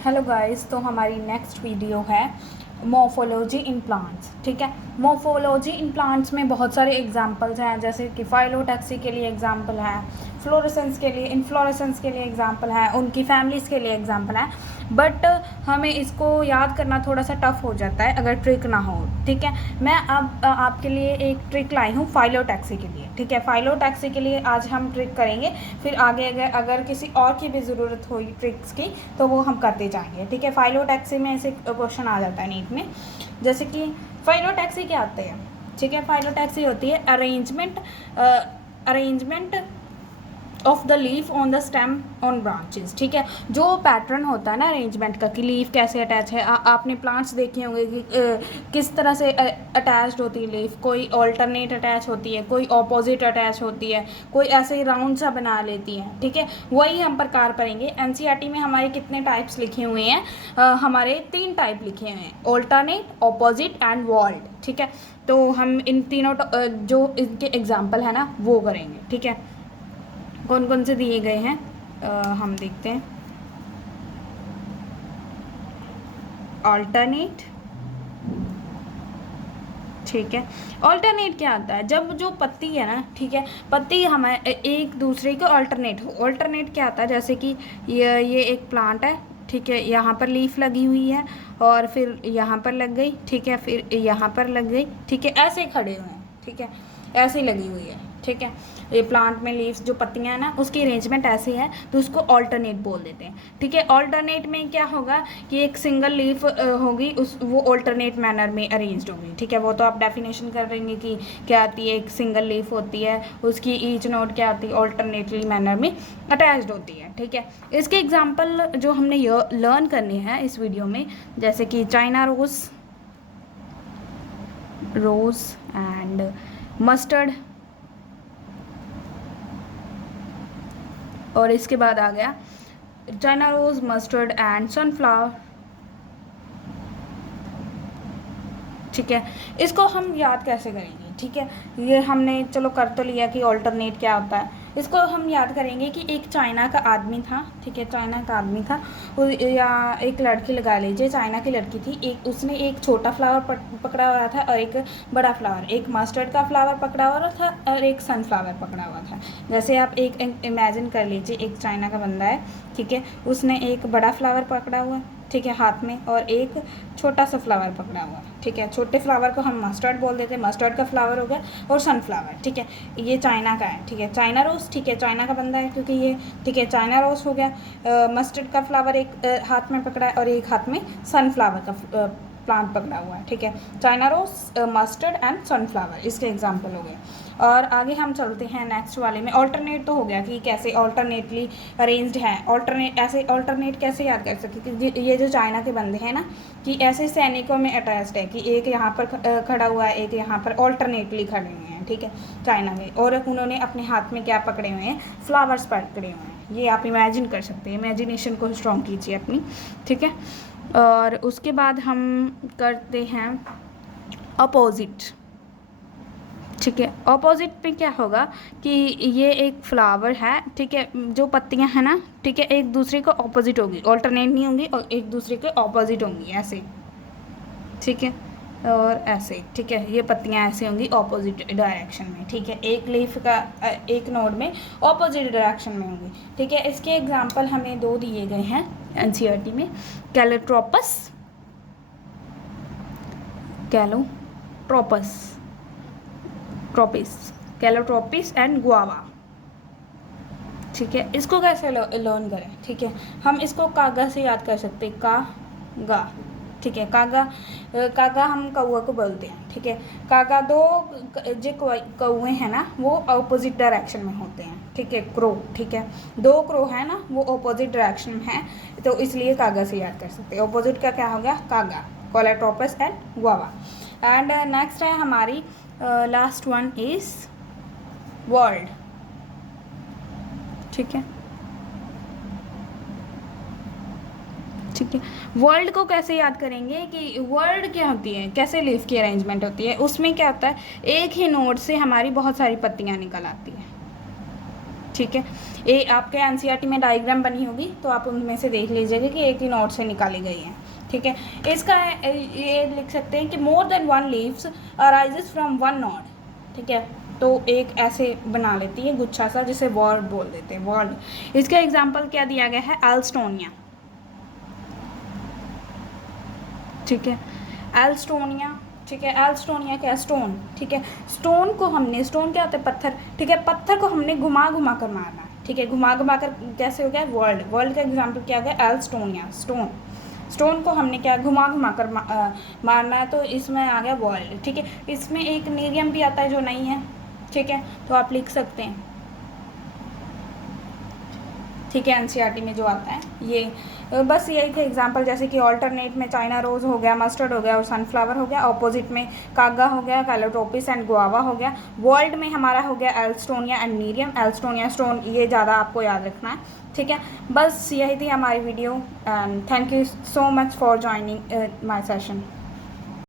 Hello guys, तो हमारी next video है मॉर्फोलॉजी इन प्लांट्स। ठीक है, मॉर्फोलॉजी इन प्लांट्स में बहुत सारे एग्जांपल्स हैं, जैसे कि फाइलोटैक्सी के लिए एग्जांपल है, फ्लोरेसेंस के लिए, इनफ्लोरेसेंस के लिए एग्जांपल है, उनकी फैमिलीज़ के लिए एग्जांपल है। बट हमें इसको याद करना थोड़ा सा टफ हो जाता है अगर ट्रिक ना हो। ठीक है, मैं अब आपके लिए एक ट्रिक लाई हूँ फाइलोटैक्सी के लिए। ठीक है, फाइलोटैक्सी के लिए आज हम ट्रिक करेंगे, फिर आगे अगर किसी और की भी ज़रूरत हुई ट्रिक्स की तो वो हम करते जाएंगे। ठीक है, फाइलोटैक्सी में ऐसे क्वेश्चन आ जाता है नीट में, जैसे कि फाइलोटैक्सी क्या आते हैं। ठीक है, फाइलोटैक्सी होती है arrangement of the leaf on the stem on branches. ठीक है, जो पैटर्न होता है ना अरेंजमेंट का कि लीफ कैसे अटैच है, आपने प्लांट्स देखे होंगे कि किस तरह से अटैच्ड होती है लीफ। कोई ऑल्टरनेट अटैच होती है, कोई ऑपोजिट अटैच होती है, कोई ऐसे ही राउंड सा बना लेती है। ठीक है, वही हम प्रकार पढ़ेंगे। एनसीईआरटी में हमारे कितने टाइप्स लिखे हुए हैं, हमारे 3 टाइप लिखे हुए हैं, ऑल्टरनेट, ऑपोजिट एंड वॉल्ड। ठीक है, तो हम इन तीनों जो इनके एग्जाम्पल है ना वो करेंगे। ठीक है, कौन कौन से दिए गए हैं हम देखते हैं। ऑल्टरनेट। ठीक है, ऑल्टरनेट क्या आता है, जब जो पत्ती है ना, ठीक है, पत्ती हमारे एक दूसरे के ऑल्टरनेट हो। ऑल्टरनेट क्या आता है, जैसे कि ये एक प्लांट है। ठीक है, यहाँ पर लीफ लगी हुई है और फिर यहाँ पर लग गई। ठीक है, फिर यहाँ पर लग गई। ठीक है, ऐसे खड़े हुए हैं। ठीक है, ऐसे लगी हुई है। ठीक है, ये प्लांट में लीव्स जो पत्तियां हैं ना उसकी अरेंजमेंट ऐसी है, तो उसको ऑल्टरनेट बोल देते हैं। ठीक है, ऑल्टरनेट में क्या होगा कि एक सिंगल लीफ होगी, उस वो ऑल्टरनेट मैनर में अरेंज्ड होगी। ठीक है, वो तो आप डेफिनेशन कर देंगे कि क्या आती है, एक सिंगल लीफ होती है, उसकी ईच नोड क्या आती है, ऑल्टरनेटली मैनर में अटैच्ड होती है। ठीक है, इसके एग्जाम्पल जो हमने लर्न करने हैं इस वीडियो में, जैसे कि चाइना रोज एंड मस्टर्ड, और इसके बाद आ गया China rose, mustard and sunflower. ठीक है, इसको हम याद कैसे करेंगे। ठीक है, ये हमने चलो कर तो लिया कि ऑल्टरनेट क्या होता है। इसको हम याद करेंगे कि एक चाइना का आदमी था। ठीक है, चाइना का आदमी था, या एक लड़की लगा लीजिए, चाइना की लड़की थी। एक उसने एक छोटा फ्लावर पकड़ा हुआ था और एक बड़ा फ्लावर, एक मस्टर्ड का फ्लावर पकड़ा हुआ था और एक सनफ्लावर पकड़ा हुआ था। जैसे आप एक इमेजिन कर लीजिए, एक चाइना का बंदा है। ठीक है, उसने एक बड़ा फ्लावर पकड़ा हुआ है, ठीक है, हाथ में, और एक छोटा सा फ्लावर पकड़ा हुआ है। ठीक है, छोटे फ्लावर को हम मस्टर्ड बोल देते हैं, मस्टर्ड का फ्लावर हो गया, और सनफ्लावर। ठीक है, ये चाइना का है। ठीक है, चाइना रोज। ठीक है, चाइना का बंदा है क्योंकि ये, ठीक है, चाइना रोज हो गया। मस्टर्ड का फ्लावर एक हाथ में पकड़ा है और एक हाथ में सनफ्लावर का प्लांट पकड़ा हुआ है। ठीक है, China rose, mustard and sunflower इसके एग्जाम्पल हो गए। और आगे हम चलते हैं नेक्स्ट वाले में। ऑल्टरनेट तो हो गया कि कैसे ऑल्टरनेटली अरेंज्ड है। ऑल्टरनेट ऐसे ऑल्टरनेट कैसे याद कर सकते कि ये जो चाइना के बंदे हैं ना, कि ऐसे सैनिकों में अटैच्ड है कि एक यहाँ पर खड़ा हुआ है, एक यहाँ पर ऑल्टरनेटली खड़े हुए हैं। ठीक है, चाइना में, और उन्होंने अपने हाथ में क्या पकड़े हुए हैं, फ्लावर्स पकड़े हुए हैं। ये आप इमेजिन कर सकते हैं, इमेजिनेशन को स्ट्रॉन्ग कीजिए अपनी। ठीक है, और उसके बाद हम करते हैं अपोजिट। ठीक है, ऑपोजिट पे क्या होगा कि ये एक फ्लावर है। ठीक है, जो पत्तियां हैं ना, ठीक है, एक दूसरे को ऑपोजिट होगी, ऑल्टरनेट नहीं होंगी और एक दूसरे के ऑपोजिट होंगी ऐसे। ठीक है, और ऐसे। ठीक है, ये पत्तियां ऐसे होंगी ऑपोजिट डायरेक्शन में। ठीक है, एक लीफ का एक नोड में ऑपोजिट डायरेक्शन में होंगी। ठीक है, इसके एग्जाम्पल हमें 2 दिए गए हैं एनसीईआरटी में, कैलोट्रोपिस एंड गुआवा। ठीक है, इसको कैसे लर्न करें। ठीक है, हम इसको कागा से याद कर सकते हैं, कागा। ठीक है, कागा हम कौआ को बोलते हैं। ठीक है, कागा दो जो कौए हैं ना वो अपोजिट डायरेक्शन में होते हैं। ठीक है, क्रो। ठीक है, 2 क्रो है ना वो अपोजिट डायरेक्शन में है, तो इसलिए कागा से याद कर सकते हैं। अपोजिट का क्या हो गया, कागा, calotropis and guava. And next है हमारी लास्ट वन इज वर्ल्ड। ठीक है, ठीक है, वर्ल्ड को कैसे याद करेंगे कि वर्ल्ड क्या होती है, कैसे लीफ की अरेंजमेंट होती है। उसमें क्या होता है, एक ही नोड से हमारी बहुत सारी पत्तियां निकल आती हैं। ठीक है, ये आपके एनसीईआरटी में डायग्राम बनी होगी तो आप उनमें से देख लीजिएगा कि एक ही नोट से निकाली गई है, ठीक है। इसका ये लिख सकते हैं कि more than one leaves arises from one node, ठीक है। तो एक ऐसे बना लेती है गुच्छा सा जिसे वर्ड बोल देते हैं, वर्ड। इसका एग्जाम्पल क्या दिया गया है, एल्स्टोनिया, ठीक है, एल्स्टोनिया, ठीक है। एल्स्टोनिया क्या, स्टोन, ठीक है। स्टोन को हमने, स्टोन क्या होता है, पत्थर, ठीक है। पत्थर को हमने घुमा घुमा कर मारना, ठीक है। घुमा घुमा कर कैसे हो गया, वर्ल्ड, वर्ल्ड का एग्जाम्पल क्या हो गया, एल्स्टोनिया, स्टोन। स्टोन को हमने क्या घुमा घुमा कर मारना है, तो इसमें आ गया वर्ल्ड, ठीक है। इसमें एक नीरियम भी आता है जो नहीं है, ठीक है, तो आप लिख सकते हैं, ठीक है, एनसीईआरटी में जो आता है ये। बस यही थे एग्जांपल, जैसे कि ऑल्टरनेट में चाइना रोज़ हो गया, मस्टर्ड हो गया और सनफ्लावर हो गया। ऑपोजिट में कागा हो गया, कैलोट्रोपिस एंड गुआवा हो गया। वर्ल्ड में हमारा हो गया Alstonia and Nerium, Alstonia stone, ये ज़्यादा आपको याद रखना है, ठीक है। बस यही थी हमारी video and thank you so much for joining my session.